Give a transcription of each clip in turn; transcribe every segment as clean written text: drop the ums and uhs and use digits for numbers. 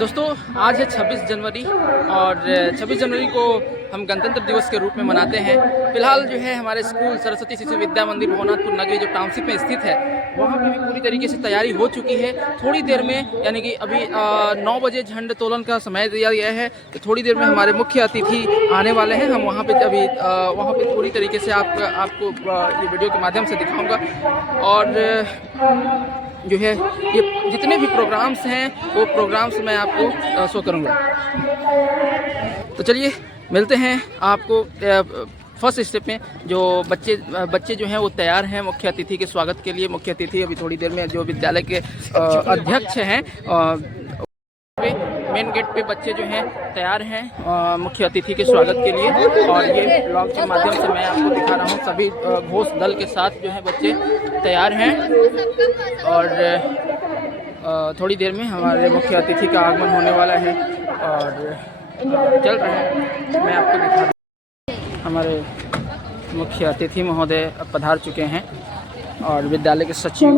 दोस्तों आज है 26 जनवरी और 26 जनवरी को हम गणतंत्र दिवस के रूप में मनाते हैं। फिलहाल जो है हमारे स्कूल सरस्वती शिशु विद्या मंदिर भवनाथपुर नगरी जो टाउनशिप में स्थित है वहाँ पे भी पूरी तरीके से तैयारी हो चुकी है। थोड़ी देर में यानी कि अभी 9 बजे झंड तोलन का समय दिया गया है, तो थोड़ी देर में हमारे मुख्य अतिथि आने वाले हैं। हम वहाँ पे अभी वहाँ पे पूरी तरीके से आपको ये वीडियो के माध्यम से दिखाऊँगा और जो है ये जितने भी प्रोग्राम्स हैं वो प्रोग्राम्स मैं आपको शो करूँगा। तो चलिए मिलते हैं आपको फर्स्ट स्टेप में। जो बच्चे जो हैं वो तैयार हैं मुख्य अतिथि के स्वागत के लिए। मुख्य अतिथि अभी थोड़ी देर में जो विद्यालय के अध्यक्ष हैं मेन गेट पे बच्चे जो हैं तैयार हैं मुख्य अतिथि के स्वागत के लिए। और ये ब्लॉग के माध्यम से मैं आपको दिखा रहा हूँ, सभी घोष दल के साथ जो है बच्चे तैयार हैं और थोड़ी देर में हमारे मुख्य अतिथि का आगमन होने वाला है और चल रहे हैं। मैं आपको दिखा रहा हूँ हमारे मुख्य अतिथि महोदय पधार चुके हैं और विद्यालय के सचिव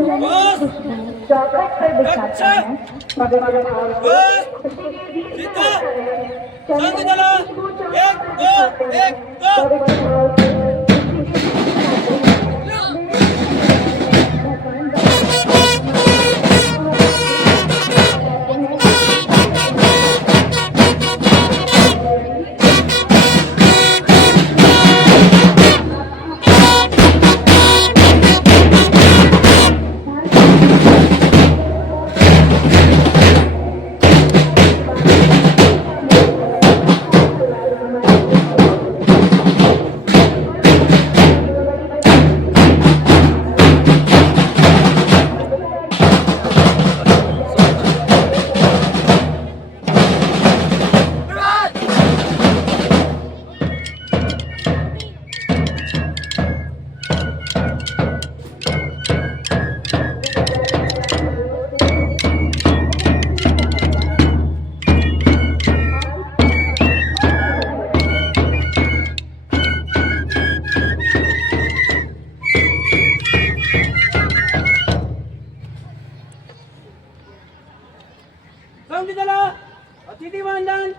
अतिथि वंदन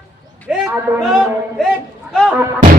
1 2 1 2।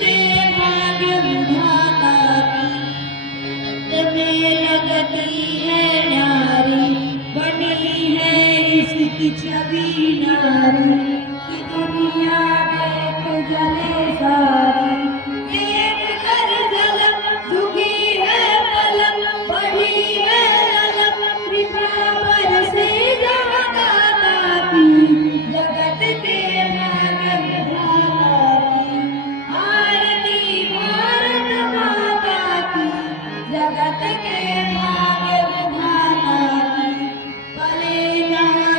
के भाग्य विधाता की में लगती है नारी, बनी है इसकी छवि नारी कि दुनिया देख जले सारी। देख कर झलक झुकी है पलक, बढ़ी है ललक कृपा बरसे जगदाता की, जगत के भाग्य विधाता की। आरती भारत माता की, जगत के भाग्य विधाता की। पले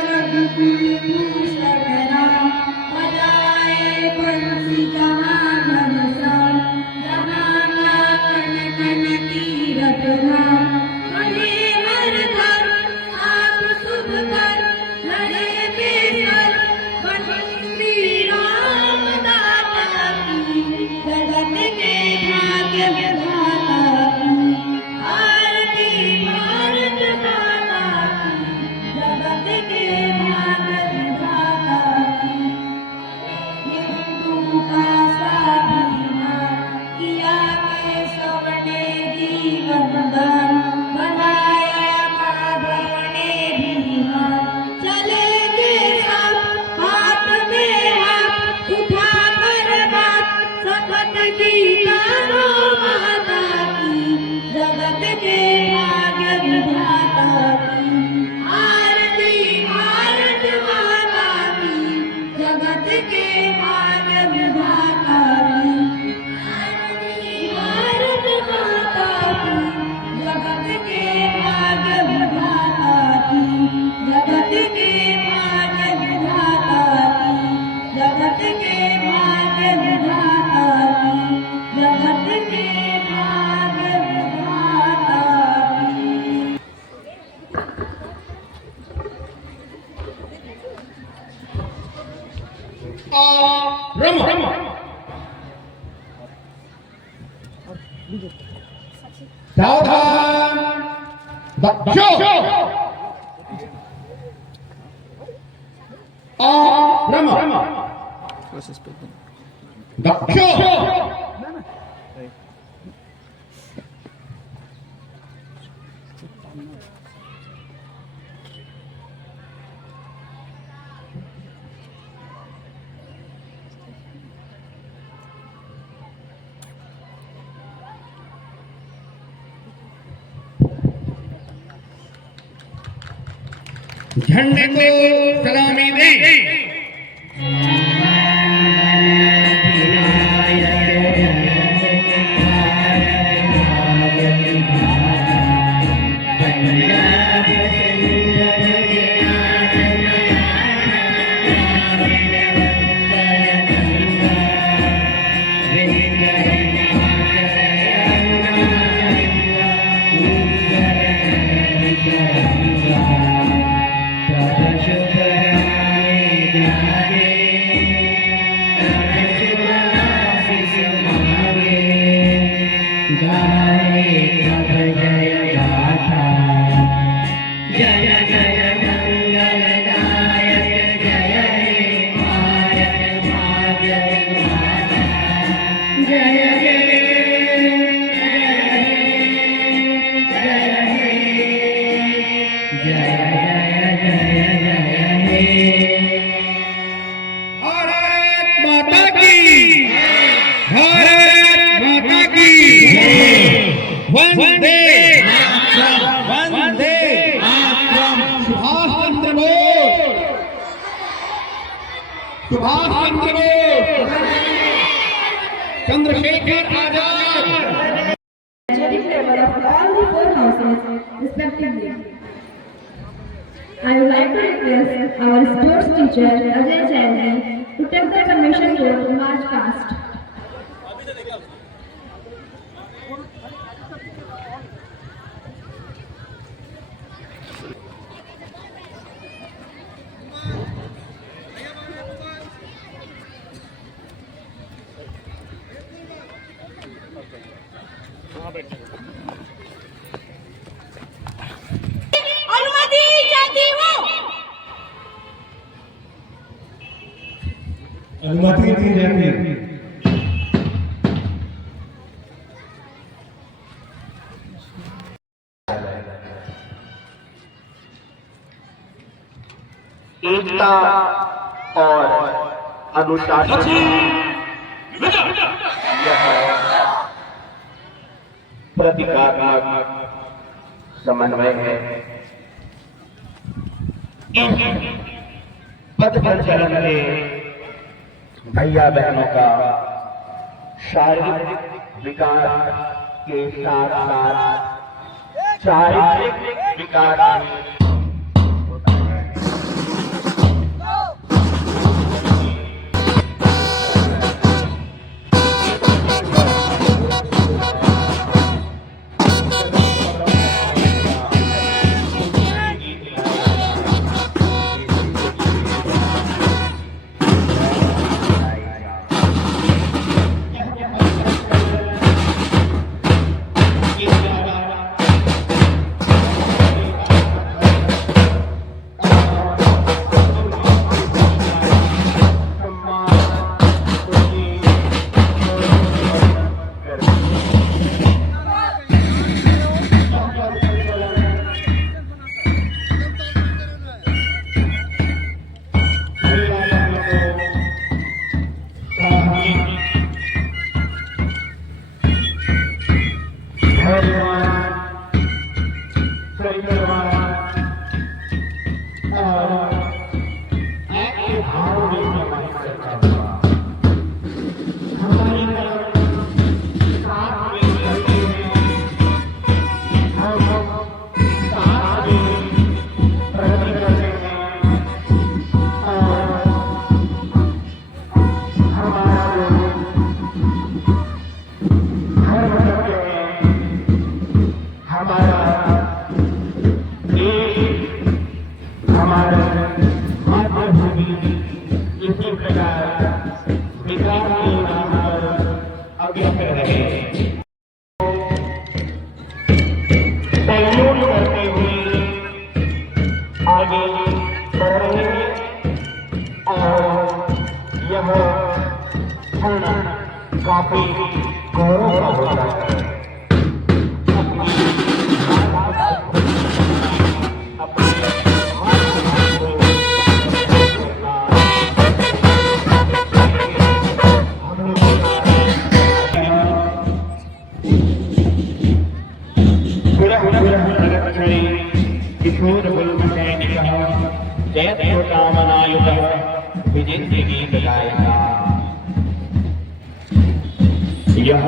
रघुकुल भूषण राम, बजाए बंसी जहाँ घनश्याम। जहाँ कन कन तीरथ धाम, बढ़े हर घर आप शुभ कर। लड़े बेसर बनी श्री राम दाता की, जगत के भाग्य विधाता की। आरती भारत माता की, जगत के भाग्य विधाता की। हिंदू का स्वाभिमान किया केशव ने जीवन दान, बनाया माधव ने धीमान। चलेंगे सब हाथ में हाथ उठा कर बात, शपथ की करो माता की, जगत के भाग्य विधाता की। आरती भारत माता की, जगत के भाग्य विधाता की। आरती भारत माता की, जगत के भाग्य विधाता की, जगत के भाग्य विधाता की, जगत के भाग्य विधाता की, जगत के भाग्य विधाता की। सावधान दक्षो ब्रह्म दक्षो झंडे को सलामी दें। वंदे वंदे Subhash Chandra Bose, Subhash Chandra Bose, Chandrashekhar Azad. Level of all the four houses respectively. I would like to request our sports teacher Ajay Jain to take the convention to march past. अनुमति चाहती हूँ। अनुमति दी जाती है। एकता और अनुशासन यह प्रतीकात्मक समन्वय है। इस पथ पर चलन से भैया बहनों का शारीरिक विकास के साथ साथ चारित्रिक विकास होता है। काफी गौरव का होता है। विजेंद्र गीत गाएगा। यह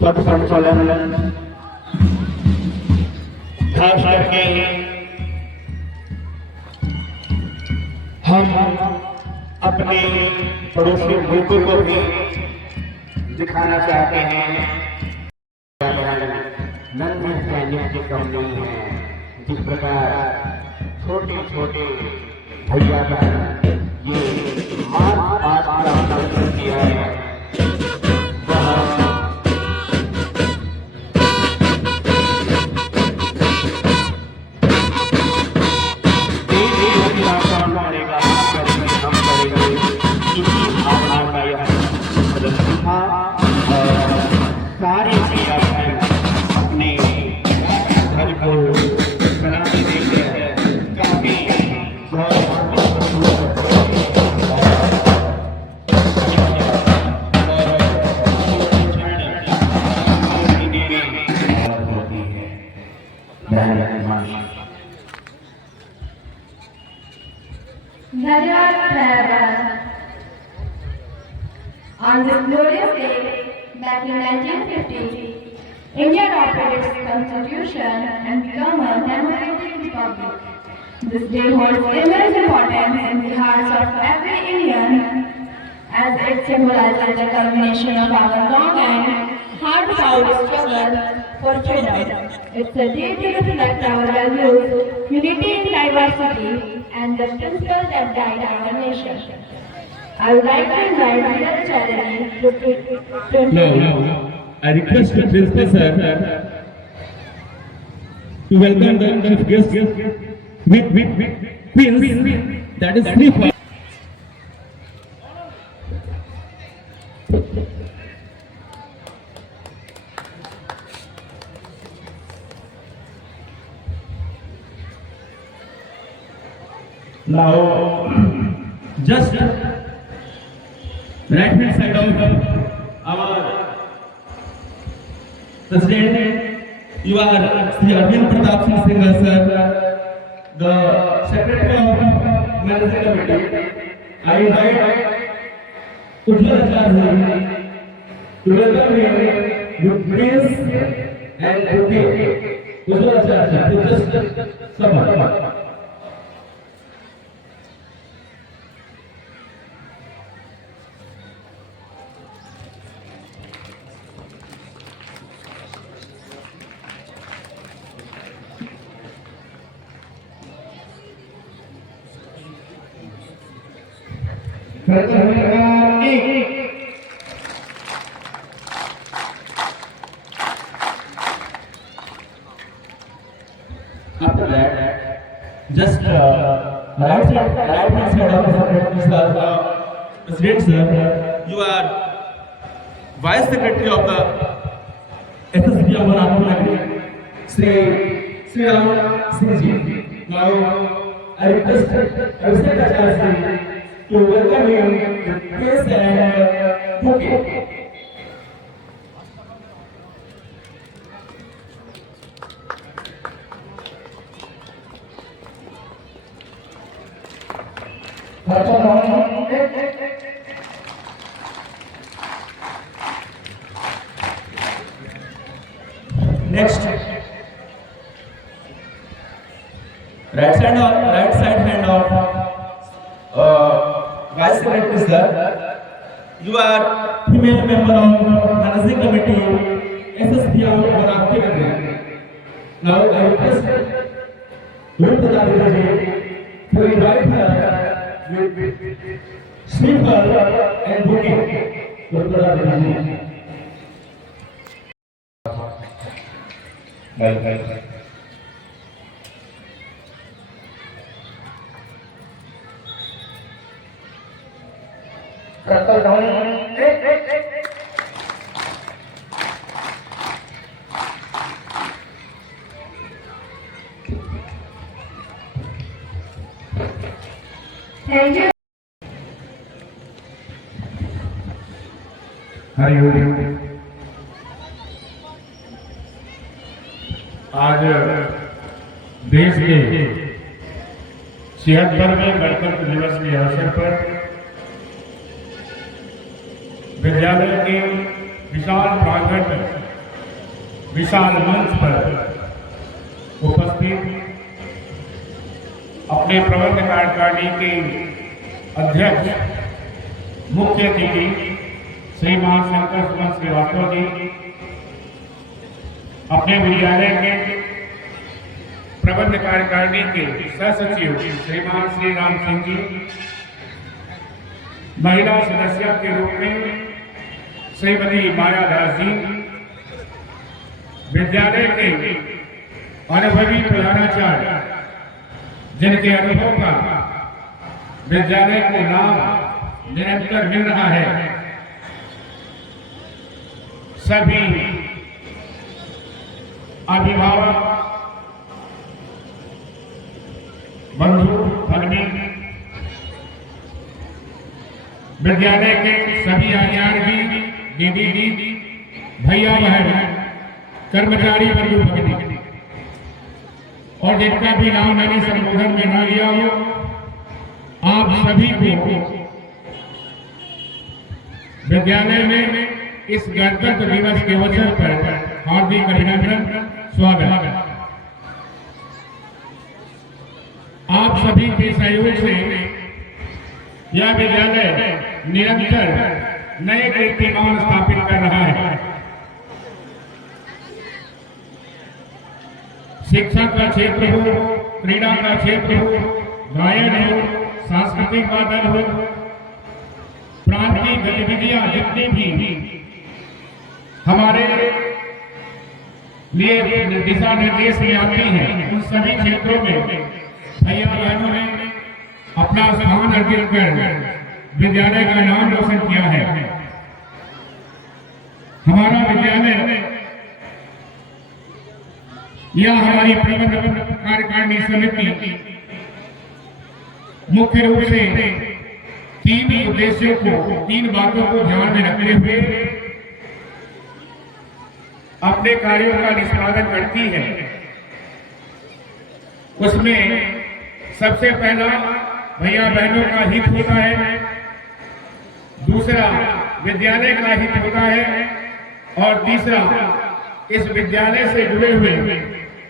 पथ संचलन खास करके हम अपने पड़ोसी मुल्कों को भी दिखाना चाहते हैं नन्हे सैनिक की कम नहीं है। जिस प्रकार छोटे छोटे भैया बहन ये मार्च पास्ट का संकल्प किया है, सारे भैया बहन अपने घर को बनाने देते हैं। काफी On this glorious day, back in 1950, India adopted its constitution and became a democratic republic. This day holds immense importance in the hearts of every Indian as it symbolizes the culmination of our long and hard-fought struggle for freedom. It's a day to reflect our values, unity in diversity, and the principles that guide our nation. I would like to invite Mr. Charity to Now, I request the Principal Sir to welcome the chief guest with pins, that is 3 points. Now, just right hand side of our president, you are Sri Arvind Pratap Singh sir, the secretary of managing committee. I invite Ujjwal Acharya to welcome him with praise and bouquet. Ujjwal Acharya, to just come on. After that, just right hand side of the president sir, you are vice secretary of the SSB of Nagri, Sri Ram Singh ji. Now I request Abhishek Acharya to welcome him with praise and bouquet. Next, right side hand of vice secretary sir, you are female member of managing committee SSB of Nagri. Now I request Pratap to invite her with sweeper and bouquet. Thank you. आज देश के 76वें गणतंत्र दिवस के अवसर पर विद्यालय के विशाल प्रांगण में विशाल मंच पर उपस्थित अपने प्रबंध कार्यकारिणी के अध्यक्ष मुख्य अतिथि श्रीमान शंकर सुमन श्रीवास्तव जी, अपने विद्यालय के प्रबंध कार्यकारिणी के सहसचिव श्रीमान श्री राम सिंह जी, महिला सदस्य के रूप में श्रीमती माया दास जी, विद्यालय के अनुभवी प्रधानाचार्य जिनके अनुभव का विद्यालय को लाभ निरंतर मिल रहा है, सभी अभिभावक बंधु भगिनी, विद्यालय के सभी आचार्य दीदी भैया बहन, कर्मचारी बंधु भगिनी और जिनका भी नाम मैंने संबोधन में न लिया हो, आप सभी को विद्यालय में इस गणतंत्र दिवस के अवसर पर हार्दिक अभिनंदन, स्वागत। आप सभी के सहयोग से यह विद्यालय निरंतर नए कीर्तिमान स्थापित कर रहा है। शिक्षा का क्षेत्र हो, क्रीड़ा का क्षेत्र हो, गायन हो, सांस्कृतिक वादन हो, प्रांत की गतिविधियां जितनी भी हमारे लिए दिशा निर्देश में आती हैं, उन सभी क्षेत्रों में भैया बहनों ने अपना स्थान अर्जित कर विद्यालय का नाम रोशन किया है। हमारा विद्यालय या हमारी प्रबंध कार्यकारिणी समिति मुख्य रूप से 3 उद्देश्यों को, 3 बातों को ध्यान में रखते हुए अपने कार्यों का निष्पादन करती है। उसमें सबसे पहला भैया बहनों का हित होता है, दूसरा विद्यालय का हित होता है और तीसरा इस विद्यालय से जुड़े हुए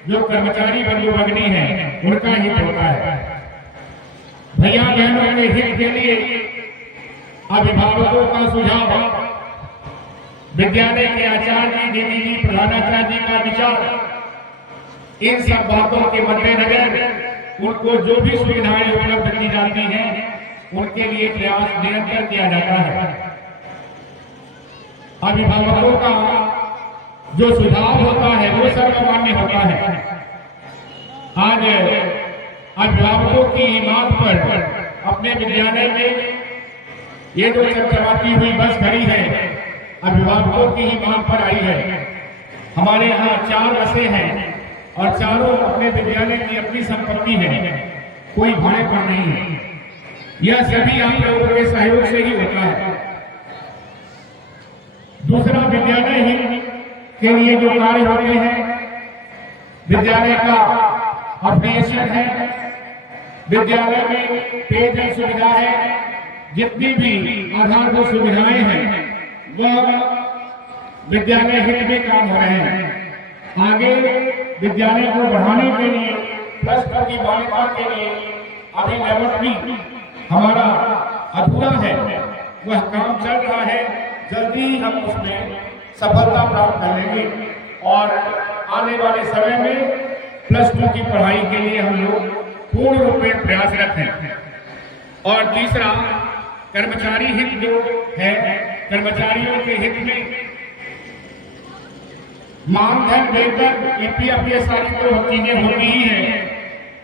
जो कर्मचारी बंधु भगिनी हैं उनका हित होता है। भैया बहनों के हित के लिए अभिभावकों का सुझाव, विद्यालय के आचार्य जी, दीदी जी, प्रधानाचार्य जी का विचार, इन सब बातों के मद्देनजर उनको जो भी सुविधाएं उपलब्ध की जाती हैं उनके लिए प्रयास निरंतर किया जाता है। अभिभावकों का जो सुझाव होता है वो सर्वमान्य होता है। आज अभिभावकों की मांग पर अपने विद्यालय में ये जो चमचमाती हुई बस खड़ी है अभिभावकों की ही मांग पर आई है। हमारे यहाँ 4 बसें हैं और चारों अपने विद्यालय की अपनी संपत्ति है, कोई भाड़े पर नहीं है। यह सभी आप लोगों के सहयोग से ही होता है। दूसरा, विद्यालय ही के लिए जो कार्य होते हैं, विद्यालय का अपडेशन है, विद्यालय में पेयजल सुविधा है, जितनी भी आधारभूत सुविधाएं हैं वह विद्यालय हित में काम हो रहे हैं। आगे विद्यालय को बढ़ाने के लिए, +2 की मान्यता के लिए अभी लेबोरेटरी हमारा अधूरा है, वह काम चल रहा है। जल्दी ही हम उसमें सफलता प्राप्त कर लेंगे और आने वाले समय में +2 की पढ़ाई के लिए हम लोग पूर्ण रूप में प्रयासरत हैं। और तीसरा, कर्मचारी हित जो है, कर्मचारियों के हित में मानधन, वेतन, ईपीएफ, ये सारी तो चीजें होती ही है।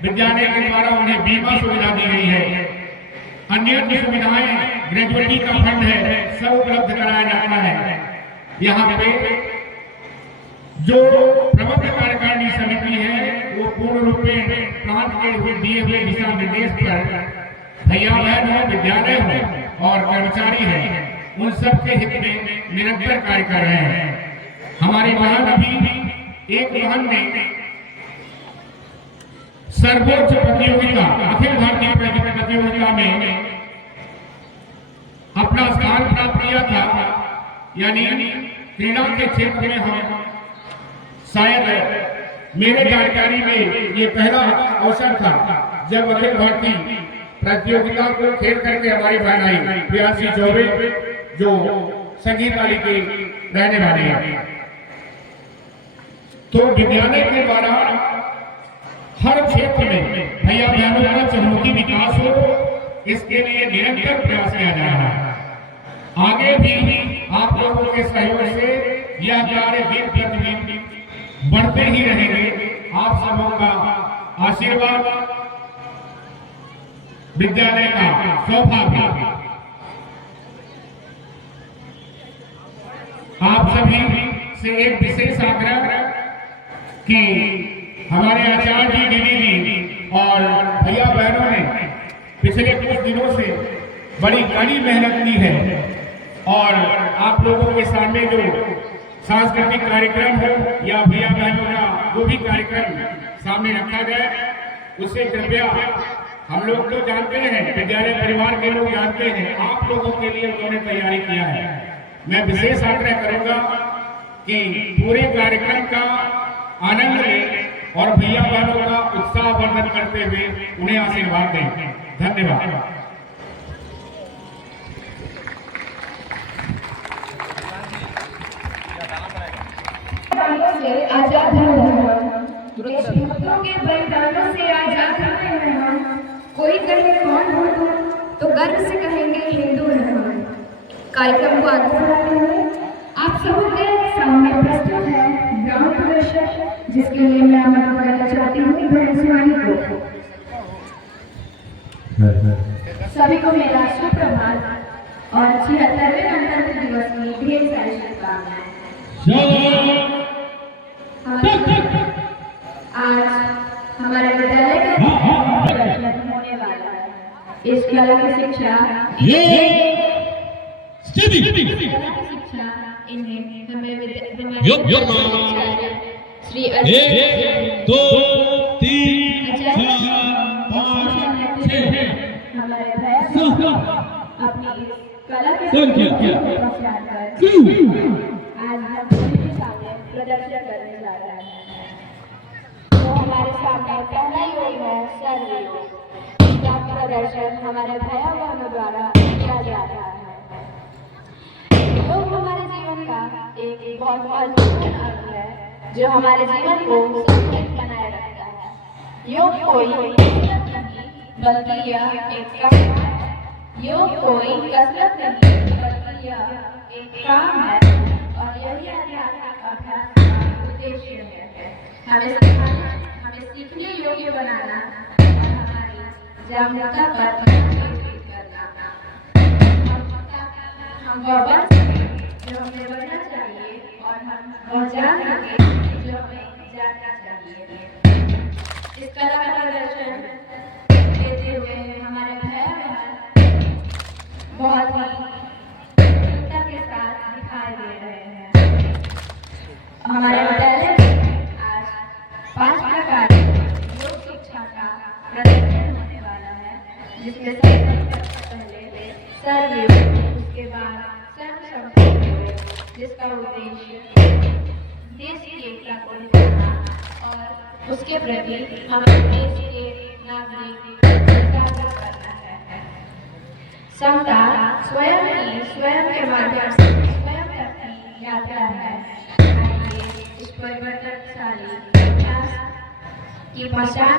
विद्यालय के द्वारा उन्हें बीमा सुविधा दी गई है, अन्य सुविधाएं, ग्रेजुएटी का फंड है, सब उपलब्ध कराया जाता है। यहाँ पे जो प्रबंध कार्यकारिणी समिति है वो पूर्ण रूप में प्रांत के दिए हुए दिशा निर्देश पर भैया बहन हो, विद्यालय हो और कर्मचारी है, उन सब के हित में निरंतर कार्य कर रहे हैं। हमारे महान अभी एक महान ने सर्वोच्च प्रतियोगिता, अखिल भारतीय प्रतियोगिता में अपना स्थान प्राप्त किया था। यानी क्रीड़ा के क्षेत्र में हम शायद मेरे जानकारी में ये पहला अवसर था जब अखिल भारतीय प्रतियोगिता को खेल करके हमारी बहन आई प्रियांशी चौबे, जो संगीत वाली के रहने वाले हैं। तो विद्यालय के द्वारा हर क्षेत्र में भैया बहनों का चहुमुखी विकास हो, इसके लिए निरंतर प्रयास किया जा रहा है। आगे भी आप लोगों के सहयोग से यह कार्य दिन प्रतिदिन बढ़ते ही रहेंगे। आप सबों का आशीर्वाद, विद्यालय का सौभाग्य, आप सभी से एक विशेष आग्रह कि हमारे आचार्य जी, दीदी जी और भैया बहनों ने पिछले कुछ दिनों से बड़ी कड़ी मेहनत की है और आप लोगों के सामने जो सांस्कृतिक कार्यक्रम हो या भैया बहनों का जो भी कार्यक्रम सामने रखा जाए, उससे कृपया, हम लोग तो जानते हैं, विद्यालय परिवार के लोग जानते हैं, आप लोगों के लिए उन्होंने तैयारी किया है। मैं विशेष आग्रह करूंगा कि पूरे कार्यक्रम का आनंद लें और भैया बहनों का उत्साह वर्धन करते हुए उन्हें आशीर्वाद दें। धन्यवाद। से आजाद हुए हम, देशभक्तों के बलिदानों से आजाद हुए हैं हम। कोई कहे कौन हो तो गर्व से कहेंगे हिंदू हैं हम। कार्यक्रम को आगे बढ़ाते हुए आप सबों के सामने प्रस्तुत है ग्राम प्रदर्शन, जिसके लिए मैं आमंत्रित करना चाहती हूँ बहन सुहानी को। सभी को मेरा सुप्रभात और 76वें गणतंत्र दिवस की ढेर सारी शुभकामनाएं। आज हमारे विद्यालय का प्रदर्शन होने वाला है। कला की शिक्षा कला की शिक्षा इन्हें हमें श्री हमारे भैया अपनी कला के आज हम सभी के सामने प्रदर्शन करने जा रहे हैं। तो हमारे सामने पहला योग है सर्व योग। इसका प्रदर्शन हमारे भैया बहनों द्वारा किया जा रहा है। योग हमारे जीवन का एक बहुत महत्वपूर्ण अंग है जो हमारे जीवन को संतुलित बनाए रखता है। योग कोई कसरत नहीं बल्कि यह एक काम है। योग कोई कसरत नहीं बल्कि यह एक काम है और यही आध्यात्मिक अभ्यास का उद्देश्य है। हमें सीखने योग्य बनाना और हमारी जागरूकता पर केंद्रित करना। हम वह बन सकें जो हमें बनना चाहिए और हम वह जान सकें जो हमें जानना चाहिए। इस कला का प्रदर्शन देते हुए हमारे भैया बहन बहुत ही चिंता के साथ दिखाई दे रहे हैं। हमारे विद्यालय में आज 5 प्रकार की योग शिक्षा का प्रदर्शन होने वाला है, जिसमें सबसे पहले सर्व योग, उसके बाद सर्व संपूर्ण योग, जिसका उद्देश्य देश की एकता को निभाना और उसके प्रति हमें देश के नागरिक जागरूक करना है। समता स्वयं के माध्यम से स्वयं तक की यात्रा है। आइए इस परिवर्तनशाली अभ्यास की पहचान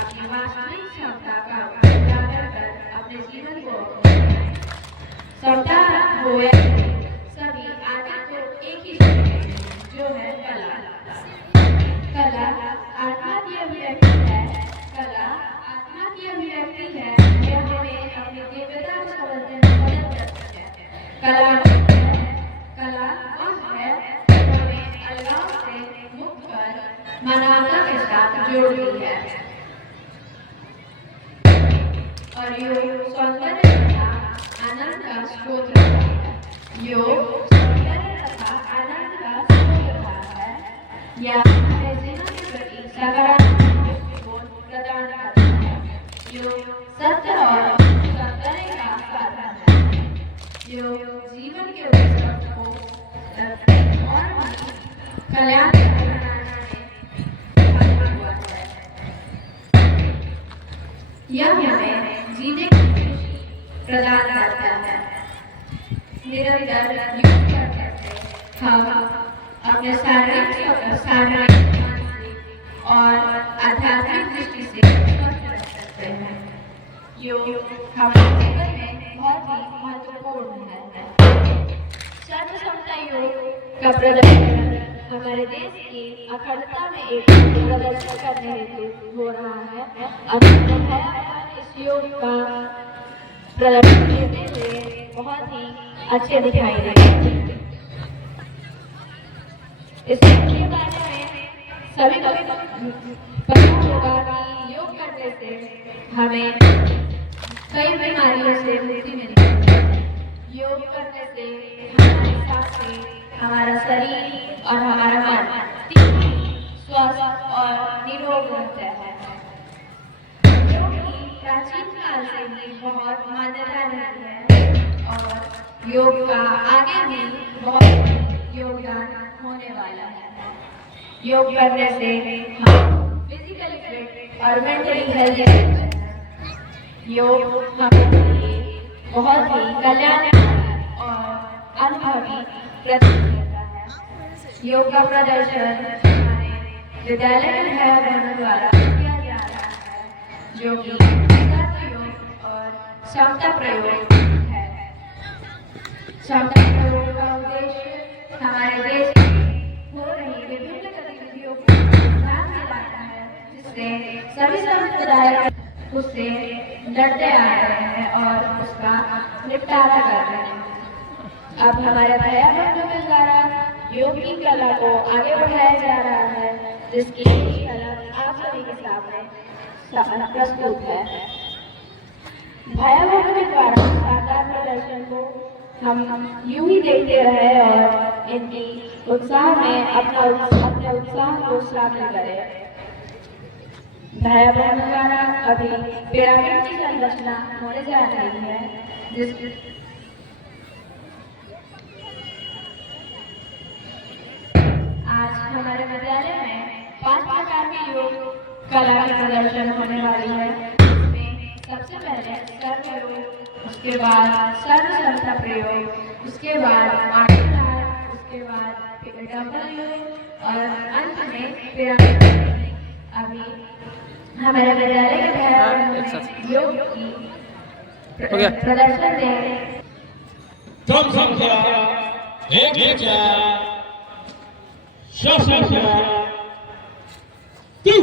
अपनी वास्तविक क्षमता का उजागर कर अपने जीवन को समता हो सभी आगे तो एक ही जो है कला। कला आत्मा की अभिव्यक्ति है। कला आत्मा की अभिव्यक्ति है जो हमें अपनी दिव्यता को समझने में मदद करती है। कला वह है जो हमें अलगाव से मुक्त कर मानवता के साथ जोड़ती है। और योग सौंदर्य तथा आनंद का स्रोत रहा है। योग सौंदर्य तथा आनंद का स्रोत रहा है या हमें जीवन के प्रति सकारात्मक दृष्टिकोण प्रदान करता है। योग सत्य और सौंदर्य का साधन है। योग जीवन के उत्सव को और कल्याण बनाने में हुआ है। यह हमें जीने की खुशी प्रदान करता है। निरंतर योग करने से हम अपने शारीरिक, मानसिक और आध्यात्मिक दृष्टि से स्वस्थ रह सकते हैं। योग हमारे जीवन में बहुत ही महत्वपूर्ण है। सर्व क्षमता योग का प्रदर्शन हमारे देश की अखंडता में एक प्रदर्शन करने हेतु हो रहा है। इस योग का प्रदर्शन देते हुए बहुत ही अच्छे दिखाई दे रहे हैं। इसके बारे में सभी को पता होगा कि योग करने से हमें कई बीमारियों से मुक्ति मिलती है। योग करने से हमारी सांसें, हमारा शरीर और हमारा मन स्वस्थ और निरोग रहता है। योग की प्राचीन काल से ही बहुत मान्यता रही है और योग का आगे भी बहुत योगदान होने वाला है। योग करने से हम फिजिकली फिट और मेंटली हेल्दी रहते हैं। योग हमारे लिए बहुत ही कल्याणकारी और अनुभवी प्रतीत होता है। योग का प्रदर्शन हमारे विद्यालय के भैया बहनों द्वारा किया जा रहा है, जो कि सर्व योग और समता प्रयोग है। समता प्रयोग का उद्देश्य हमारे देश में हो रही विभिन्न गतिविधियों को ध्यान दिलाता है, जिससे सभी समुदाय उससे लड़ते आ रहे हैं और उसका निपटारा कर रहे हैं। अब हमारे भैया बहनों के द्वारा योग की कला को आगे बढ़ाया जा रहा है, जिसकी कला आप सभी के सामने प्रस्तुत है। भाया बहनों के द्वारा शानदार प्रदर्शन को हम यूं ही देखते रहे और इनकी उत्साह में अपने उत्साह को शामिल करें। भाया बहनों द्वारा अभी पिरामिड की संरचना होने जा रही है, आज हमारे विद्यालय में 5 प्रकार की योग कला की प्रदर्शन होने वाली है। इसमें सबसे पहले सर्व योग, उसके बाद सर्व क्षमता प्रयोग, उसके बाद मार्शल आर्ट, उसके बाद डंबल योग और अंत में पिरामिड। अभी हमारे विद्यालय के भैरव योग की प्रदर्शन दें। क्रम संख्या 1 शव संख्या 2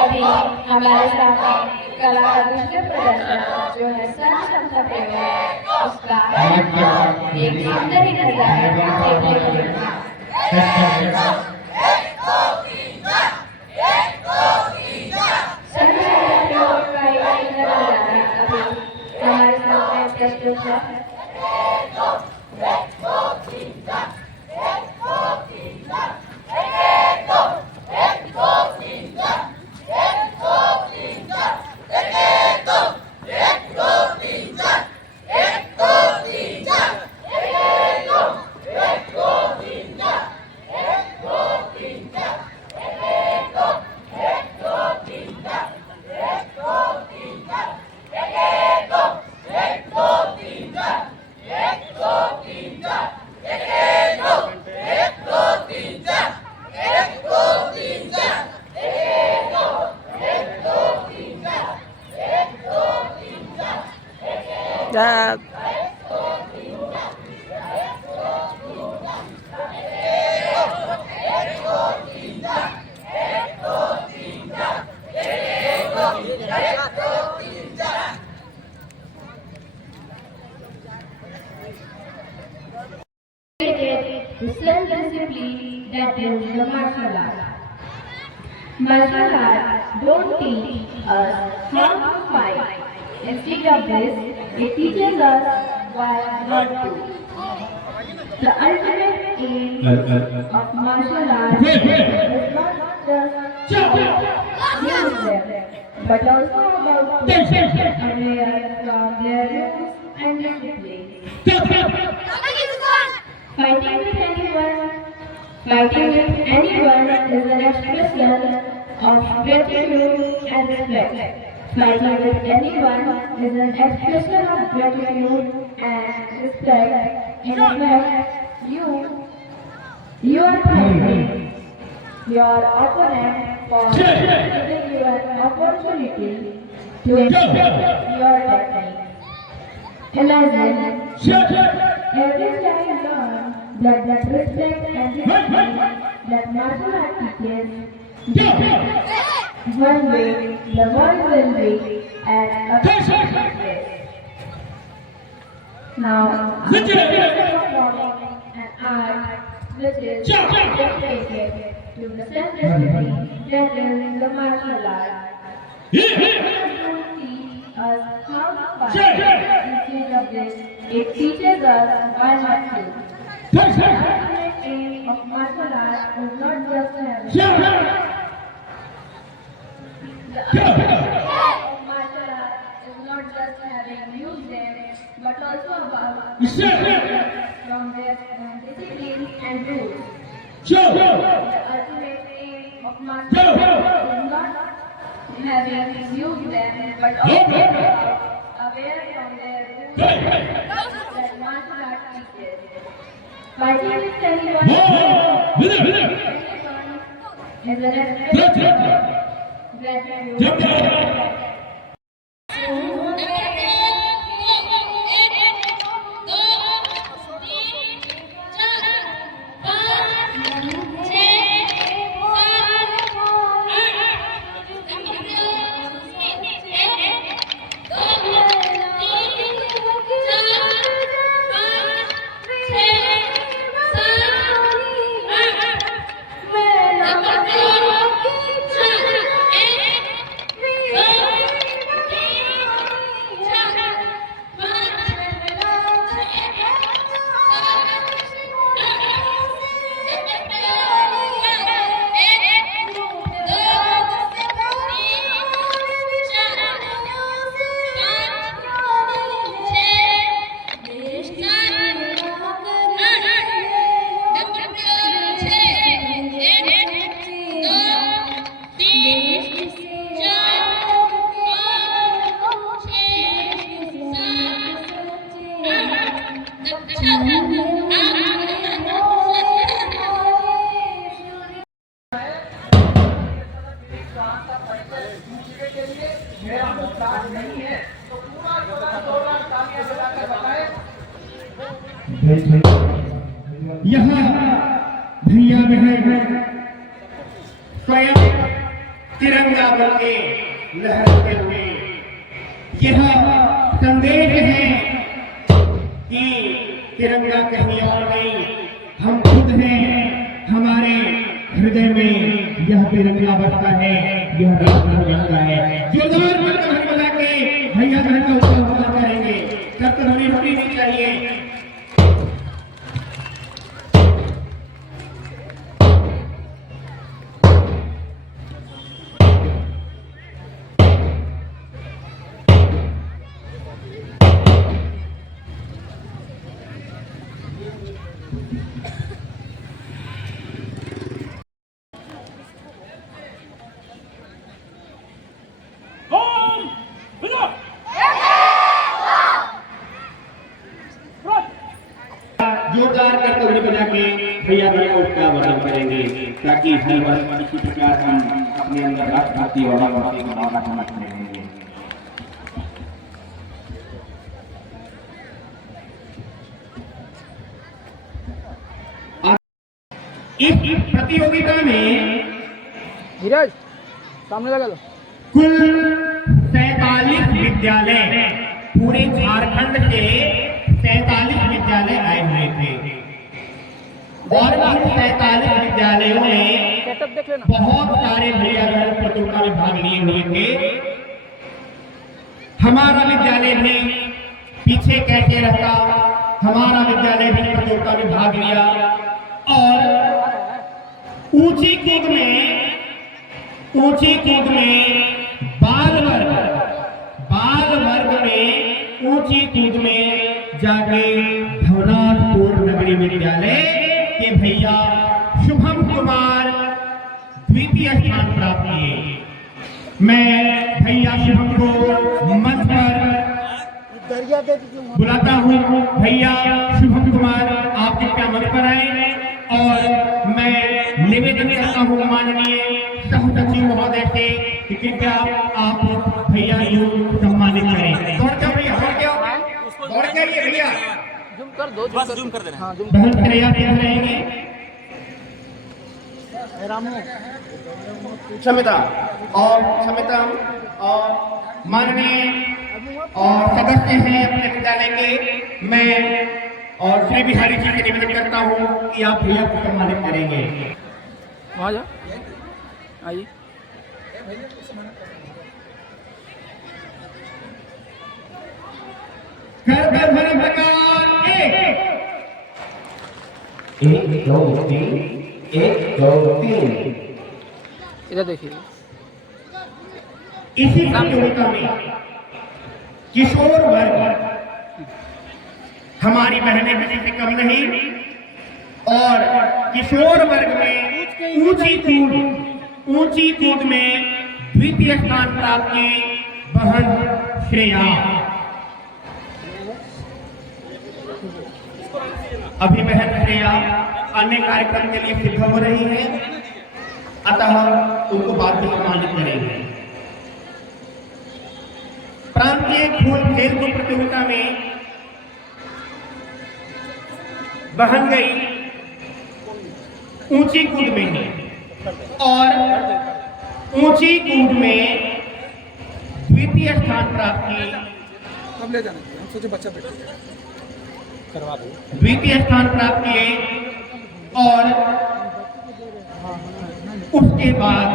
अभी हमारे सामने कला का दूसरे प्रदर्शन जो है सर्व क्षमता प्रयोग, उसका एक सुंदर ही नजारा देखने को मिलता है। सर्व क्षमता प्रयोग का एक सुंदर नजारा अभी हमारे सामने प्रस्तुत है। The self-discipline that is the martial art. Martial art don't teach us how to fight. Instead of this, it teaches us why not to. The ultimate aim of martial art is not just use them, but also about to aware from their rules and disciplines. Fighting with anyone is an expression of gratitude and respect. Fighting with anyone is an expression of gratitude and respect. In fact, you are thanking your opponent for giving you an opportunity to express your technique. Imagine every child learns that respect and discipline that martial art teaches. One day, the world will be at a place. Now, I'm performing an art which is dedicated to the self-discipline that is the martial art. Us how to fight. Instead of this, it teaches us why not to. The ultimate aim of martial art is not just having. The ultimate aim of martial art is not just having used them, but also about from their discipline and rules. The ultimate aim of martial art is not having used them, but also aware from their rules that martial art teaches. Fighting with anyone is an expression of gratitude. यहाँ भैया बहन स्वयं तिरंगा बन के लहराते हुए यह संदेश है कि तिरंगा कहीं और नहीं, हम खुद हैं, हमारे हृदय में यह तिरंगा बसता है, यह राष्ट्र तिरंगा है। जोरदार ताली बजा के भैया बहन का उत्साह करेंगे, तब हमें रोटी नहीं चाहिए। जोरदार करतवनी बजा के भैया बहन को उत्साह वर्धन करेंगे, ताकि हर वर्ष इसी प्रकार हम अपने अंदर राष्ट्रभक्ति और राष्ट्रभक्ति की भावना को मत करेंगे। इस प्रतियोगिता में धीरज सामने लगा दो। कुल 47 विद्यालय, पूरे झारखंड से 47 विद्यालय आए हुए थे और इन 47 विद्यालयों में सेटअप देख लेना। बहुत सारे भैया बहन प्रतियोगिता में भाग लिए हुए थे। हमारा विद्यालय भी पीछे कैसे रहता, हमारा विद्यालय भी प्रतियोगिता में भाग लिया और ऊंची कूद में बाल वर्ग में ऊंची कूद में जाके भवनाथपुर नगरी विद्यालय के भैया शुभम कुमार द्वितीय स्थान प्राप्त किए। मैं भैया शुभम को मंच पर बुलाता हूँ। भैया शुभम कुमार आप कृपया मंच पर आए और मैं निवेदन करता हूँ माननीय सह सचिव महोदय से कि कृपया आप भैया को सम्मानित करें। दौड़ क्या भैया, दौड़ क्या ये भैया, जूम कर दो, जूम कर देना। हाँ, जूम बहन श्रेया से रहेंगे, समिता और माननीय और सदस्य हैं अपने विद्यालय के। मैं और श्री बिहारी जी से निवेदन करता हूँ कि आप भैया को सम्मानित करेंगे। वहाँ जा आइए। घर भरे प्रकार एक दो तीन इधर देखिए। इसी प्रतियोगिता में किशोर वर्ग हमारी बहनें किसी से कम नहीं और किशोर वर्ग में ऊंची कूद में द्वितीय स्थान प्राप्त की बहन श्रेया। अभी बहन श्रेया अन्य कार्यक्रम के लिए सिद्ध हो रही है, अतः उनको बाद में सम्मानित करेंगे। प्रांतीय खेल कूद प्रतियोगिता में बहन गई ऊंची कूद में और ऊंची कूद में द्वितीय स्थान प्राप्त की। कब ले जाना, हम सोचे बच्चा बैठे करवा दो। द्वितीय स्थान प्राप्त किए और उसके बाद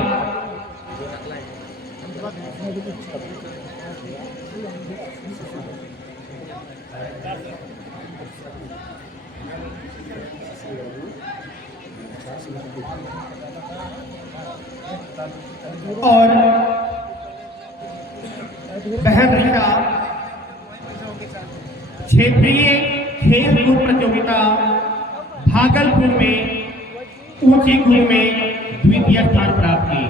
और बहन ऋषा क्षेत्रीय खेल कूद प्रतियोगिता भागलपुर में ऊंची कूद में द्वितीय स्थान प्राप्त की।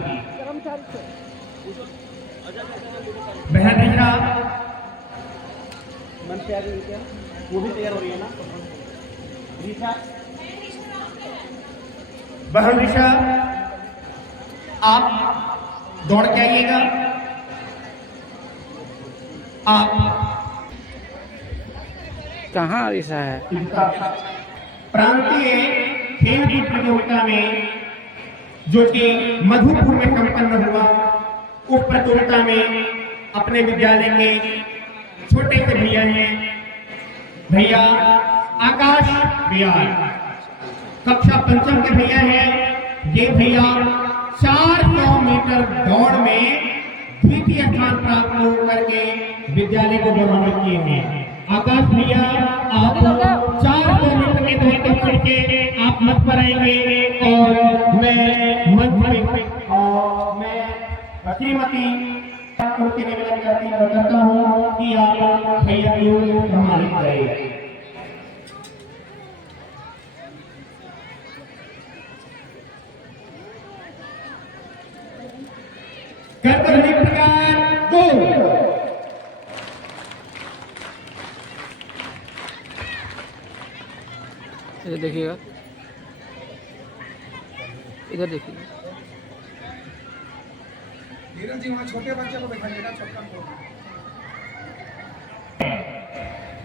बहन ऋषा मन से आगे क्या वो भी तैयार हो रही है ना ऋषा। बहन ऋषा आप दौड़ के आइएगा। आप कहाँ ऐसा है? प्रांतीय खेल प्रतियोगिता में जो कि मधुपुर में संपन्न हुआ, उस प्रतियोगिता में अपने विद्यालय के छोटे से भैया हैं, भैया आकाश बिहार, कक्षा पंचम के भैया हैं। ये भैया 400 मीटर दौड़ में द्वितीय स्थान प्राप्त करके विद्यालय को गौरवान्वित किए हैं। आकाश भैया, आप 400 मीटर के दौड़ के आप मंच पर आएंगे और मैं मंच में और मैं श्रीमती उनके निवेदन करता हूँ कि आप भैया को सम्मानित करें। कर्तव्य प्रकार 2। इधर देखिएगा, इधर देखिए। धीरज जी वहाँ छोटे बच्चे को बैठाइए ना, छोटा को।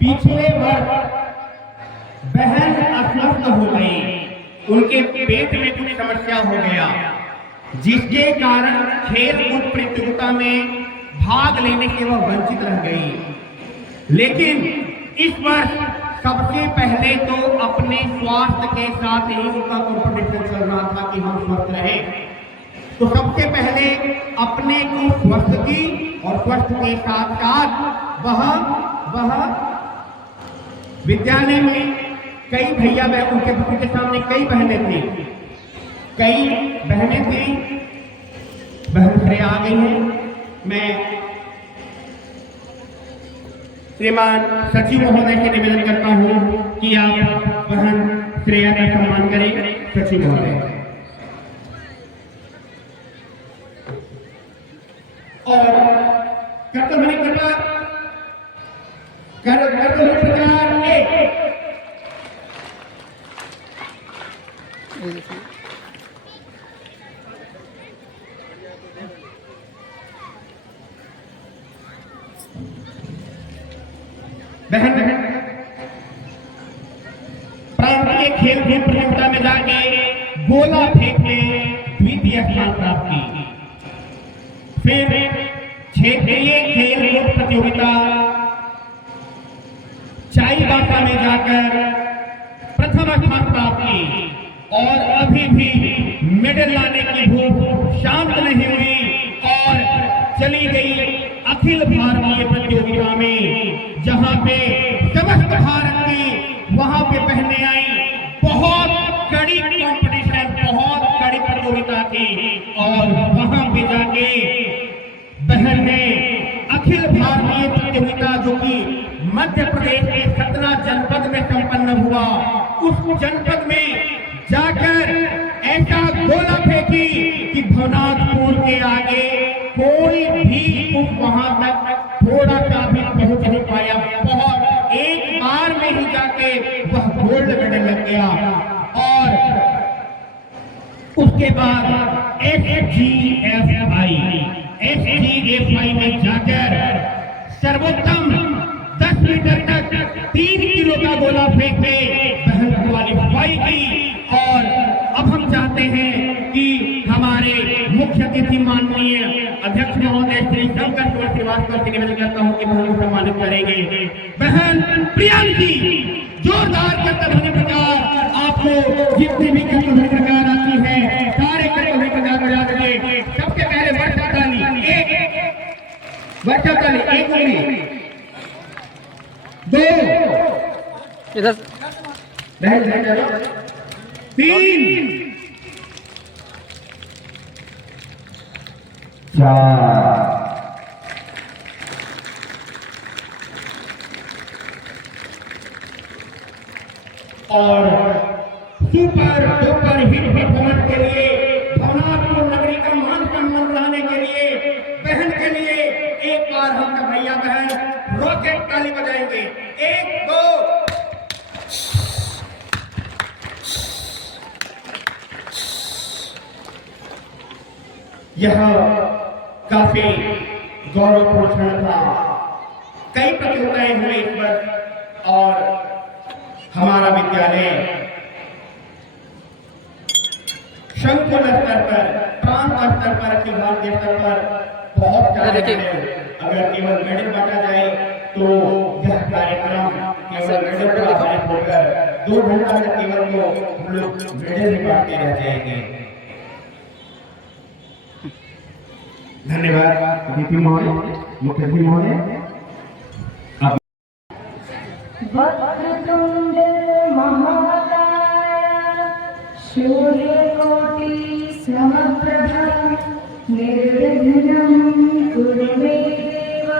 पिछले वर्ष बहन अस्वस्थ हो गई, उनके पेट में कुछ समस्या हो गया, जिसके कारण खेल कूद प्रतियोगिता में भाग लेने से वह वंचित रह गई। लेकिन इस वर्ष सबसे पहले तो अपने स्वास्थ्य के साथ ही उनका कॉम्पिटिशन चल रहा था कि हम स्वस्थ रहें, तो सबसे पहले अपने को स्वस्थ की और स्वस्थ के साथ साथ वह विद्यालय में कई भैया उनके सामने कई बहनें थी, बहन श्रेया आ गई है। मैं श्रीमान सचिव महोदय से निवेदन करता हूं कि आप बहन श्रेया का सम्मान करें। सचिव महोदय और कर्तव्य प्रकार 1। बहन प्रांतीय खेल कूद प्रतियोगिता में जाके गोला फेंक में द्वितीय स्थान प्राप्त की। फिर क्षेत्रीय खेल कूद प्रतियोगिता चाईबासा में जाकर प्रथम स्थान प्राप्त की और अभी भी मेडल लाने की भूख शांत नहीं हुई और चली गई अखिल भारतीय प्रतियोगिता में, जहां पे समस्त भारत की वहां पे बहनें आई। बहुत कड़ी कंपटीशन, बहुत कड़ी प्रतियोगिता थी और वहां पे जाके बहन ने अखिल भारतीय प्रतियोगिता जो कि मध्य प्रदेश के सतना जनपद में संपन्न हुआ, उस जनपद में जाकर ऐसा गोला फेंकी कि भवनाथपुर के आगे कोई भी वहां तक थोड़ा सा भी पहुंच नहीं पाया। बहुत एक बार में ही जाके वह गोल्ड मेडल लग गया और उसके बाद SGFI में जाकर सर्वोत्तम 10 मीटर तक 3 किलो का गोला फेंक के बहन क्वालिफाई की। और अब हम चाहते हैं कि हमारे मुख्य अतिथि माननीय अध्यक्ष महोदय श्री शंकर श्रीवास्तव से निवेदन करता हूं कि बहन को सम्मानित करेंगे। बहन प्रियांशी, जोरदार कर्तव्य प्रकार आपको जितनी भी कर्तव्य प्रकार आती है सारे कर्तव्य प्रकार बजा दीजिए। सबसे पहले वर्षा ताली, एक उंगली, 2 इधर 3 4 और सुपर डुपर हिट परफॉर्मेंस के लिए, भवनाथपुर नगरी का मान सम्मान बढ़ाने के लिए, बहन के लिए एक बार हम सब भैया बहन रॉकेट ताली बजाएंगे। 1 2 यह काफी गौरवपूर्ण क्षण था कई प्रतियोगिताएं हुई इस पर और हमारा विद्यालय संकुल स्तर पर, प्रांत स्तर पर, अखिल भारतीय स्तर पर बहुत देखिए। अगर केवल मेडल बांटा जाए तो यह कार्यक्रम केवल मेडल पर आधारित होकर 2 घंटा तक केवल तो हम लोग मेडल ही बांटते रह जाएंगे। धन्यवाद डीपी महोदय, मुखर्जी महोदय। वक्रतुंड महाकाय सूर्यकोटि समप्रभा निर्विघ्नं कुरु मे देव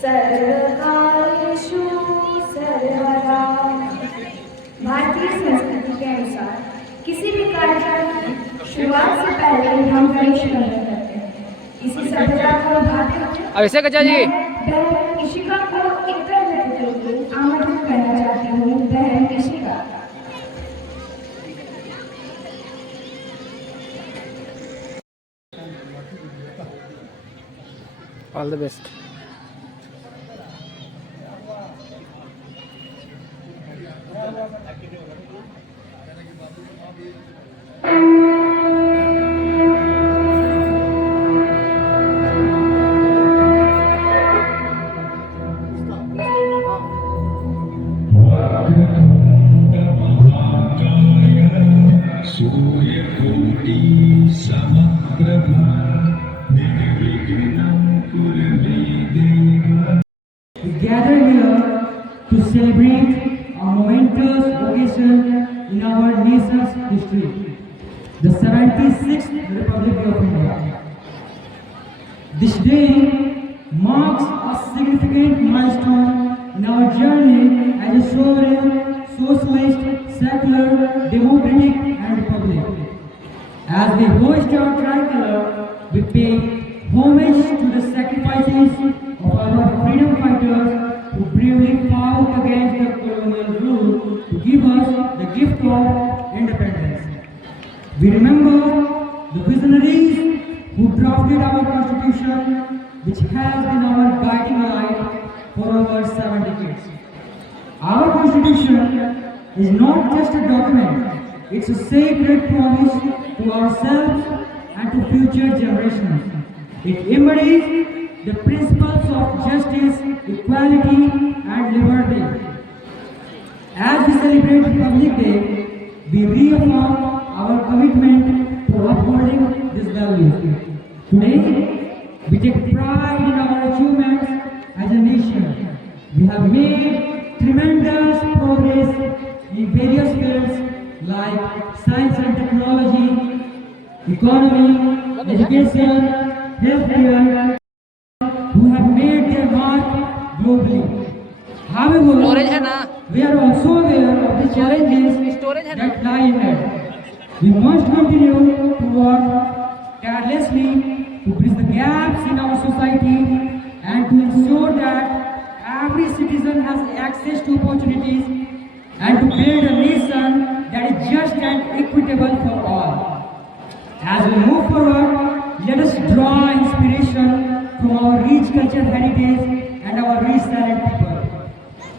सर्वकार्येषु सर्वदा। भारतीय संस्कृति के अनुसार किसी भी कार्यक्रम की शुरुआत से पहले हम गणेश वंदन करते हैं। इसी सभ्यता को निभाते हुए अब ऐसे गजा जी बहन इशिका को एकता नृत्य के लिए आमंत्रित करना चाहती हूँ। बहन इशिका। All the best. सूर्यकोटि समप्रभा निर्विघ्नं कुरु मे देव। We gather here to celebrate a momentous occasion in our nation's history, the 76th Republic of India. This day marks a significant milestone in our journey as a sovereign, socialist, secular, democratic and republic. As we hoist our tricolor, we pay homage to the sacrifices of our freedom fighters who bravely fought against the colonial rule to give us the gift of independence. We remember the visionaries who drafted our constitution, which has been our guiding light for over 7 decades. Our constitution is not just a document, it's a sacred promise to ourselves and to future generations. It embodies the principles of justice, equality and liberty. As we celebrate Republic Day, we reaffirm our commitment to upholding these values. Today, we take pride in our achievements as a nation. We have made tremendous progress in various fields like science and technology, economy, education, healthcare, who have made their mark globally. However, storage है ना, we are also aware of the challenges storage है ना। that lie ahead. We must continue to work tirelessly to bridge the gaps in our society and to ensure that every citizen has access to opportunities and to build a nation that is just and equitable for all. As we move forward, let us draw inspiration from our rich cultural heritage and our rich silent people.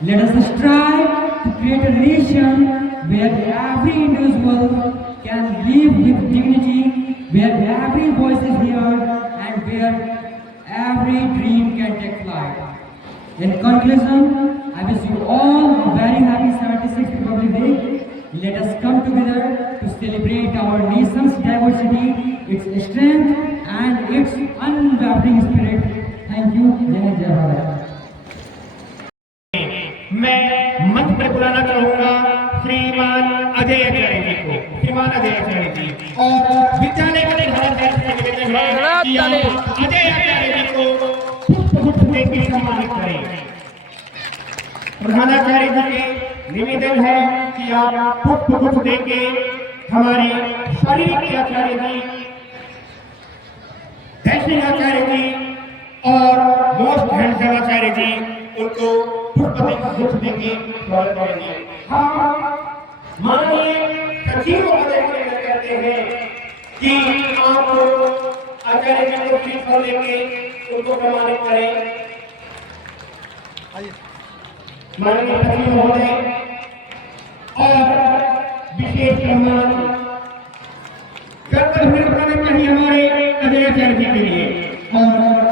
Let us strive to create a nation where every individual can live with dignity, where every voice is heard, and where every dream can take flight. In conclusion, I wish you all a very happy 76th Republic Day. Let us come together to celebrate our nation's diversity, its strength, and its unwavering spirit. Thank you. Jai Jai Bharat. मैं मंच पर बुलाना चाहूंगा श्रीमान अजय आचार्य जी को। श्रीमान अजय आचार्य जी और विद्यालय के निवेदन है कि आप अजय आचार्य जी को पुष्प देकर सम्मानित करें। प्रधानाचार्य जी के निवेदन है कि आप पुष्प देके हमारे शारीरिक आचार्य जी, दैनिक आचार्य जी और मोस्ट हैंडसम आचार्य जी उनको पुष्प देके स्वागत करेंगे। हम माननीय सचिव महोदय कहते हैं कि आप आचार्य जी को पुष्प लेके उनको सम्मानित करें। आइए माननीय सचिव महोदय और विशेष सम्मान करते हुए बताना चाहिए हमारे अजयाचार्य जी के लिए। और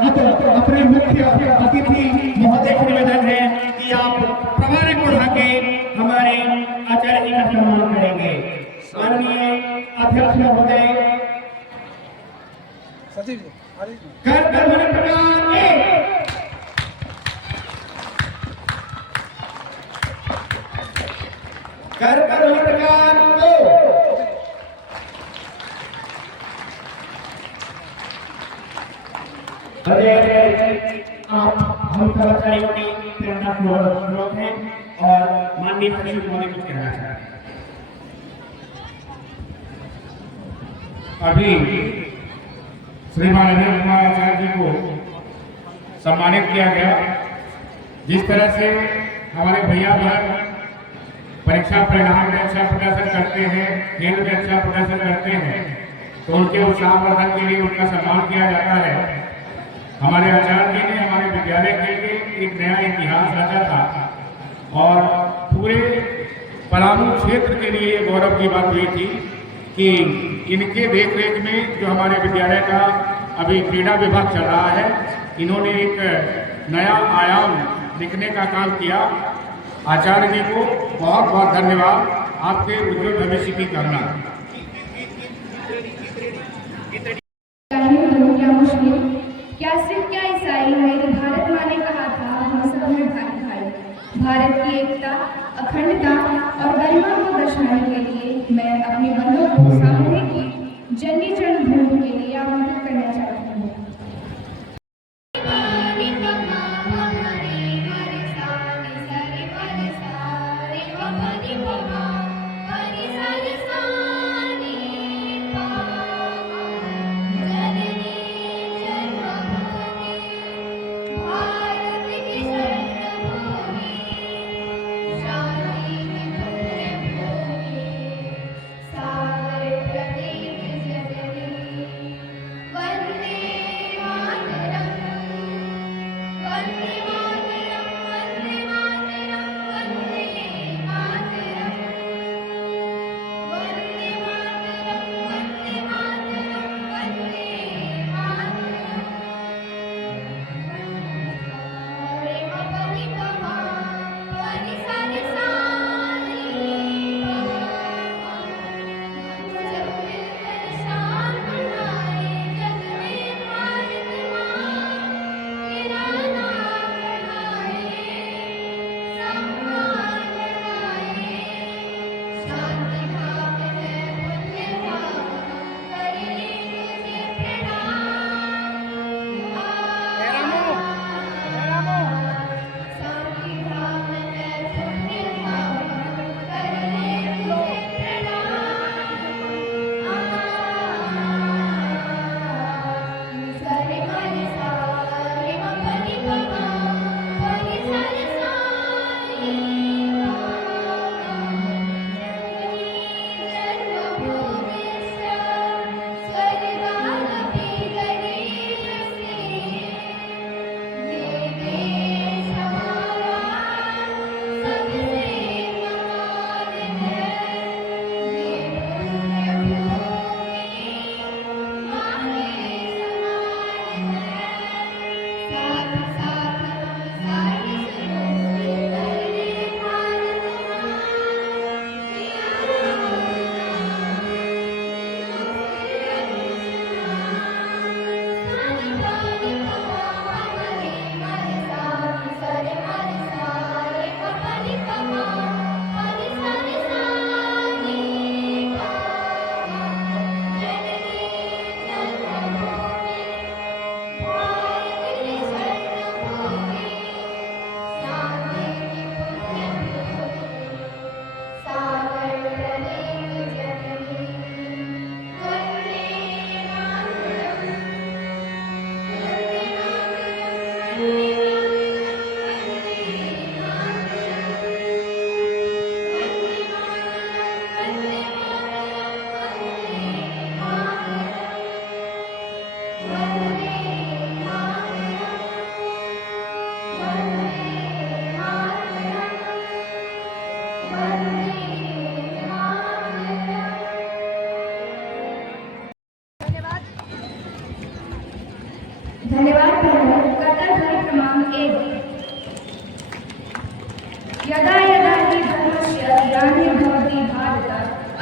अब अपने मुख्य अतिथि महोदय से निवेदन है कि आप प्रभारी को उठा के हमारे आचार्य जी का सम्मान करेंगे। माननीय अध्यक्ष महोदय सचिव जी आइए कर ध्वनि प्रदान कर ध्वनि प्रदान आप हम कर्मचारियों की प्रेरणा स्रोत हैं और माननीय सचिव महोदय कुछ कहना चाहते हैं। अभी श्रीमान अनिल कुमार आचार्य जी को सम्मानित किया गया। जिस तरह से हमारे भैया बहन परीक्षा परिणाम में अच्छा प्रदर्शन करते हैं, खेल में अच्छा प्रदर्शन करते हैं, तो उनके उत्साहवर्धन के लिए उनका सम्मान किया जाता है। हमारे आचार्य जी ने हमारे विद्यालय के लिए एक नया इतिहास रचा था और पूरे पलामू क्षेत्र के लिए गौरव की बात हुई थी कि इनके देखरेख में जो हमारे विद्यालय का अभी क्रीड़ा विभाग चल रहा है, इन्होंने एक नया आयाम लिखने का काम किया। आचार्य जी को बहुत बहुत धन्यवाद। आपके उज्जवल भविष्य की कामना। क्या सिर्फ क्या ईसाई, मेरी भारत माँ ने कहा था हम सब हैं भाई भाई। भारत की एकता, अखंडता और गरिमा को दर्शाने के लिए मैं अपने बंधुओं को सामूहिक जननी जन्मभूमि के लिए आमंत्रित करना चाहती हूँ। शांति में भूमि, सागर प्रदेश धन्यवाद। कर्तव्य ध्वनि क्रमांक 1। यदा यदा हि धर्मस्य ग्लानिर्भवति भारत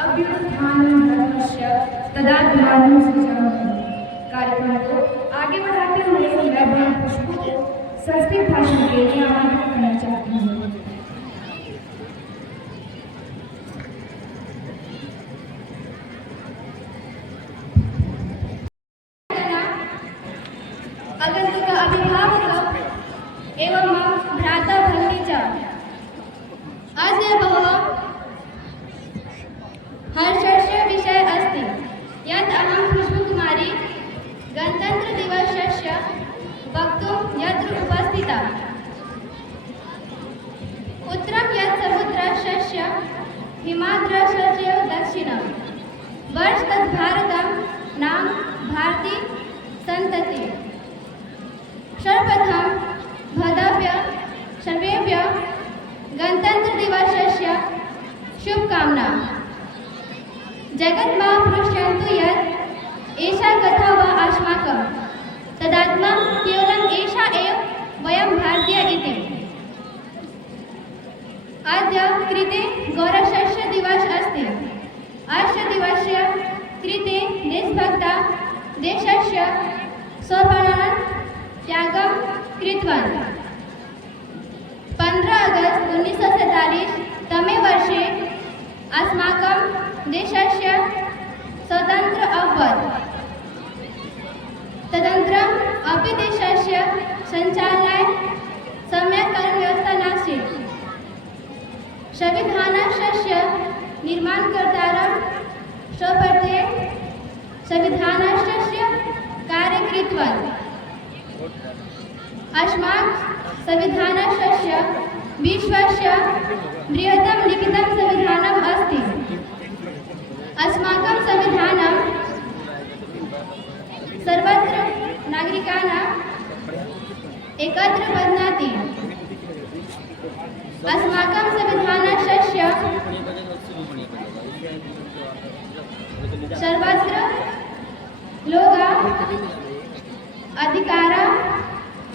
अभ्युत्थानं धर्मस्य तदात्मानं सृजामि। कार्यक्रम को आगे बढ़ाते हुए मैं बहन खुशबू को संस्कृत भाषण के लिए आमंत्रित करना चाहती हूँ। आगन्तुक अभिभावक एवं भ्राता भगिनी च अद्य बहु हर्षस्य विषय अस्ति यत् अहं खुशबुकुमारी गणतन्त्रदिवसस्य वक्तुं यत्र उपस्थिता। उत्तरं यत् समुद्रस्य हिमाद्रस्य दक्षिणं वर्ष तत् भारतं नाम भारती सन्तति। सर्वप्रथम भद्रभ्य सर्वेभ्यः गणतन्त्रदिवसस्य शुभकामना। जगन्मापुरुषयन्तु यत् एषा कथा वा अस्माकं तदात्मा केवलम् एषा एव वयं भारतीय इति। अद्य कृते गौरवस्य दिवस अस्ति। अस्य दिवसस्य कृते देशभक्ता देशस्य स्वप्राणान् त्यागं कृतवान्। 15 अगस्त 1947 तमे वर्षे अस्माकं देशस्य स्वतन्त्र अभवत्। तदनन्तरम् अपि देशस्य सञ्चालनाय सम्यक् कार्यव्यवस्था नासीत्। संविधानस्य निर्माणकर्तारं स्वप्रत्येक संविधानस्य कार्यं कृतवान्। अस्माकं संविधानस्य विश्वस्य बृहत्तमं लिखितं संविधानम् अस्ति। अस्माकं संविधानं सर्वत्र नागरिकाणां एकत्र बध्नाति। अस्माकं संविधानस्य सर्वत्र लोकाः अधिकाराः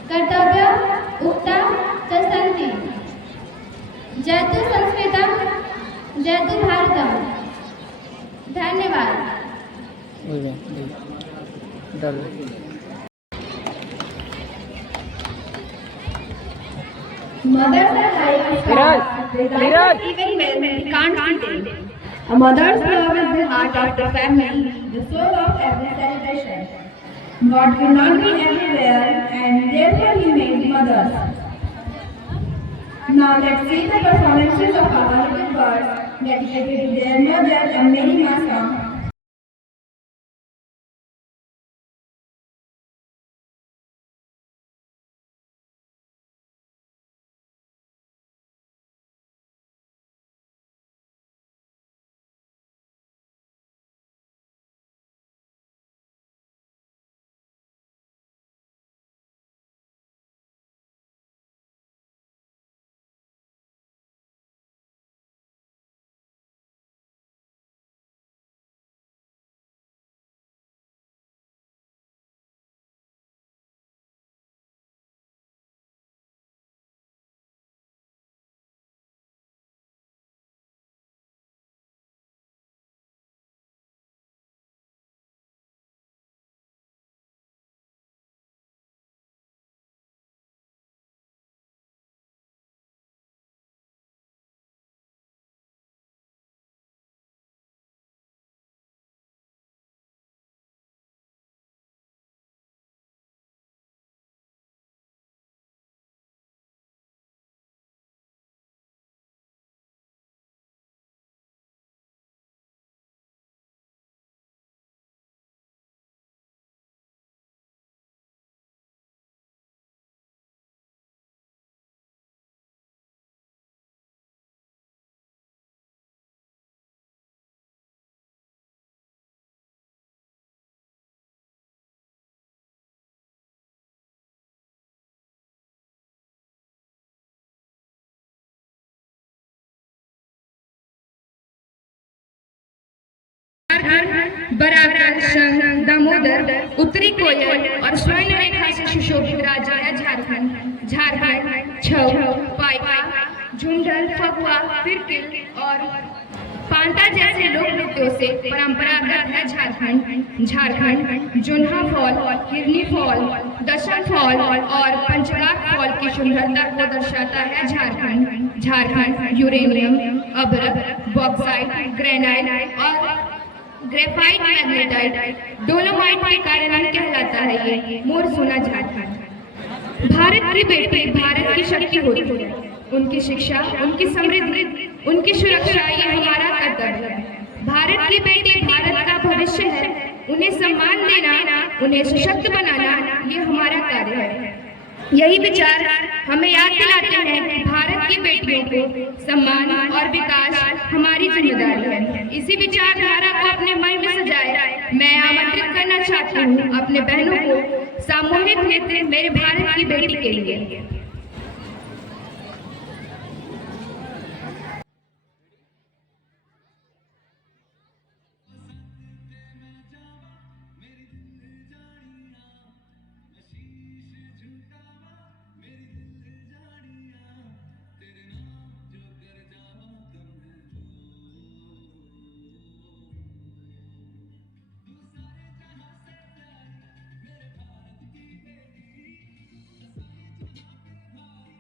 कर्तव्याः उक्ताः च सन्ति। जयतु संस्कृतं जयतु भारतम्। धन्यवाद। Mothers are like stars. They guide even when we can't see them. A mother's love is the heart of the family, the soul of every celebration. God will not be everywhere, and therefore He made mothers. Now let's see the performances of our little birds dedicated to their mother and Mary Ma song. बराबर संग दामोदर समुद्र, उत्तरी कोयल और स्वर्ण रेखा से सुशोभित राज्य है झारखंड। झारखंड छऊ, पाइका, झुंझल, फगुआ, फिरकिल और पांटा जैसे लोक नृत्यों से परंपरागत है झारखंड। झारखंड जुन्हा फॉल, हिरनी फॉल, दशम फॉल और पंचलाख फॉल की सुंदरता को दर्शाता है झारखंड। झारखंड यूरेनियम, अभ्रक, बॉक्साइट, ग्रेनाइट और ग्रेफाइट, मैग्नेटाइट, डोलोमाइट के कारण कहलाता है ये मोर सोना झारखंड। भारत की बेटी भारत की शक्ति होती है। उनकी शिक्षा, उनकी समृद्धि, उनकी सुरक्षा ये हमारा कर्तव्य है। भारत की बेटी भारत का भविष्य है। उन्हें सम्मान देना, उन्हें सशक्त बनाना ये हमारा कार्य है। यही विचार हमें याद दिलाते हैं कि भारत की बेटियों को सम्मान और विकास हमारी जिम्मेदारी है। इसी विचारधारा को अपने मन में सजाए मैं आमंत्रित करना चाहती हूँ अपने बहनों को सामूहिक नृत्य मेरे भारत की बेटी के लिए।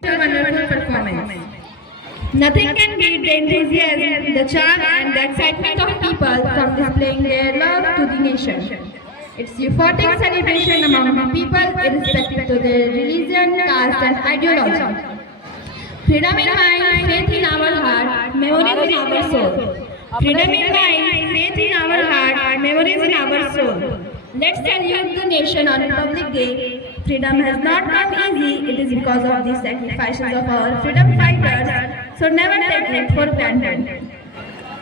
Wonderful performance. Nothing can beat the enthusiasm, the charm and the excitement of people from displaying their love to the nation. It's euphoric celebration among the people irrespective of their religion, caste and ideology. Freedom in mind, faith in our heart, memories in our soul. Freedom in mind, faith in our heart, memories in our soul. Let's salute the nation on Republic Day. Freedom has not come easy. It is because of the sacrifices of our freedom fighters. So never take it for granted.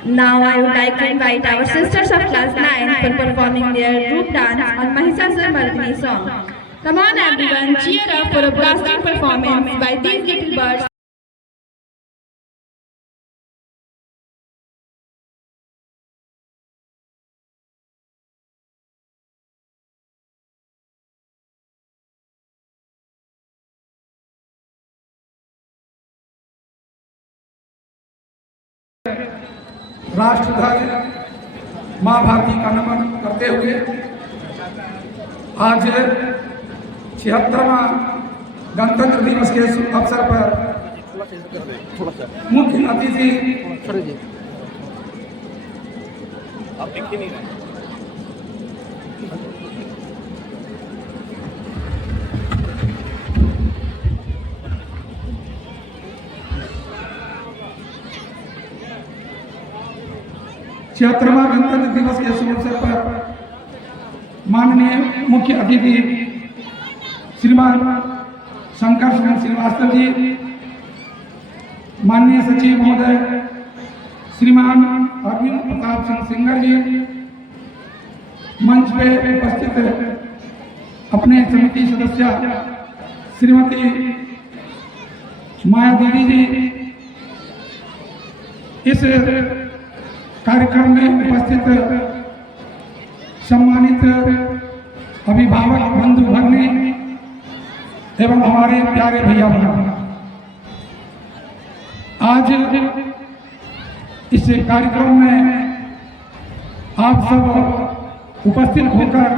Now I would like to invite our sisters of class 9 for performing their group dance on Mahishasur Mardini song. Come on everyone, cheer up for a blasting performance by these little birds. राष्ट्रध्वज माँ भारती का नमन करते हुए आज 76वां गणतंत्र दिवस के अवसर पर मुख्य अतिथि छिहत्तरवां गणतंत्र दिवस के शुभ अवसर पर माननीय मुख्य अतिथि श्रीमान शंकर सिंह श्रीवास्तव जी, माननीय सचिव महोदय श्रीमान अरविंद प्रताप सिंह सिंगर जी, मंच पे उपस्थित अपने समिति सदस्य श्रीमती माया दीदी जी, इस कार्यक्रम में उपस्थित सम्मानित अभिभावक बंधु भगिनी एवं हमारे प्यारे भैया बहन, आज इस कार्यक्रम में आप सब उपस्थित होकर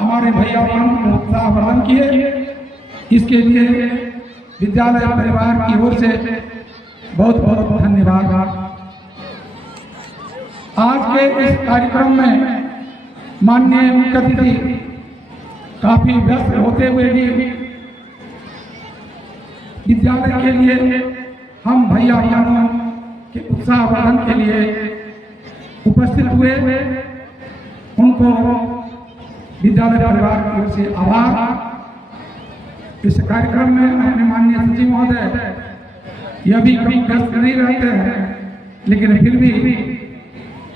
हमारे भैया बहन को उत्साहवर्धन किए, इसके लिए विद्यालय परिवार की ओर से बहुत बहुत धन्यवाद। आज के इस कार्यक्रम में माननीय मुख्य अतिथि काफी व्यस्त होते हुए भी विद्यालय के लिए हम भैया बहनों के उत्साहवर्धन के लिए उपस्थित हुए। उनको विद्यालय परिवार की ओर से आभार। इस कार्यक्रम में अपने माननीय सचिव महोदय यह भी कभी व्यस्त नहीं रहते हैं, लेकिन फिर भी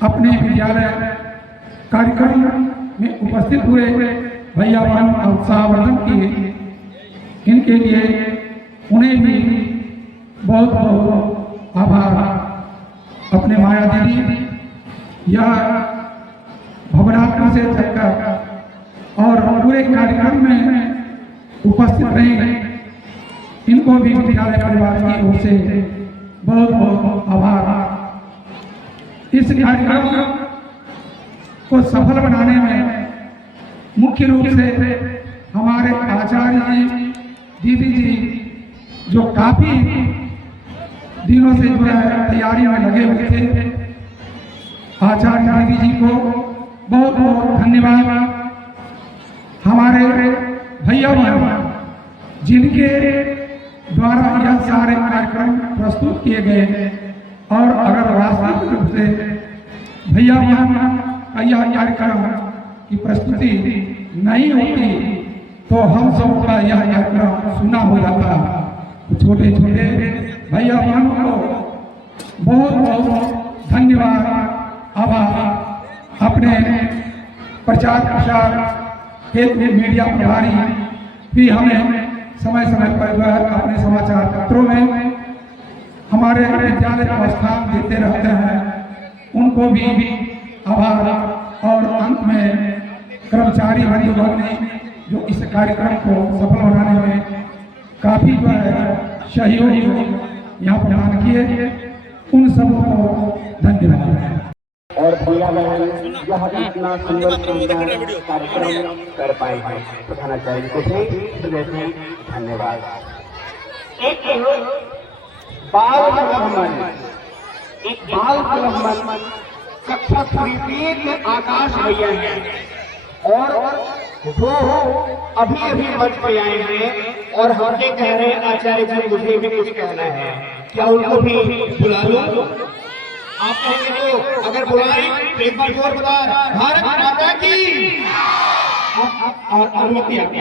अपने विद्यालय कार्यक्रम में उपस्थित हुए भैया बहन का उत्साहवर्धन किए, इनके लिए उन्हें भी बहुत बहुत आभार। अपने माया दीदी यह भवनात्मक से चलकर पूरे कार्यक्रम में उपस्थित रहे, इनको भी विद्यालय परिवार की ओर से बहुत बहुत आभार। इस कार्यक्रम को सफल बनाने में मुख्य रूप से हमारे आचार्य जी, दीदी जी जो काफी दिनों से जो है तैयारी में लगे हुए थे, आचार्य दीदी जी को बहुत बहुत धन्यवाद। हमारे भैया बहन जिनके द्वारा यह सारे कार्यक्रम प्रस्तुत किए गए, और अगर वास्तविक रूप से भैया बहन का यह कार्यक्रम की प्रस्तुति नहीं होती तो हम सब का यह कार्यक्रम सुना हो जाता। छोटे छोटे भैया बहनों को बहुत बहुत धन्यवाद, आभार। अपने प्रचार प्रसार हेतु मीडिया प्रभारी भी हमें समय समय पर अपने समाचार पत्रों में हमारे विद्यालय को स्थान देते रहते हैं, उनको भी आभार। और अंत में कर्मचारी बंधुवर्ग ने जो इस कार्यक्रम को सफल बनाने में काफी जो है सहयोग यहाँ प्रदान किए, उन सबों को धन्यवाद। और भैया बहन यह इतना सुंदर सुंदर कार्यक्रम कर पाए हैं, प्रधानाचार्य को भी हृदय से धन्यवाद। एक बाल ब्रह्मन कक्षा तृतीय के आकाश भैया हैं, और वो अभी अभी मंच पे आए हैं और हमसे कह रहे हैं आचार्य जी मुझे भी कुछ कहना है, क्या उनको भी बुला लो? आप कहेंगे तो अगर बुलाएं एक बार जोर बता, भारत माता की और अनुमति आपकी।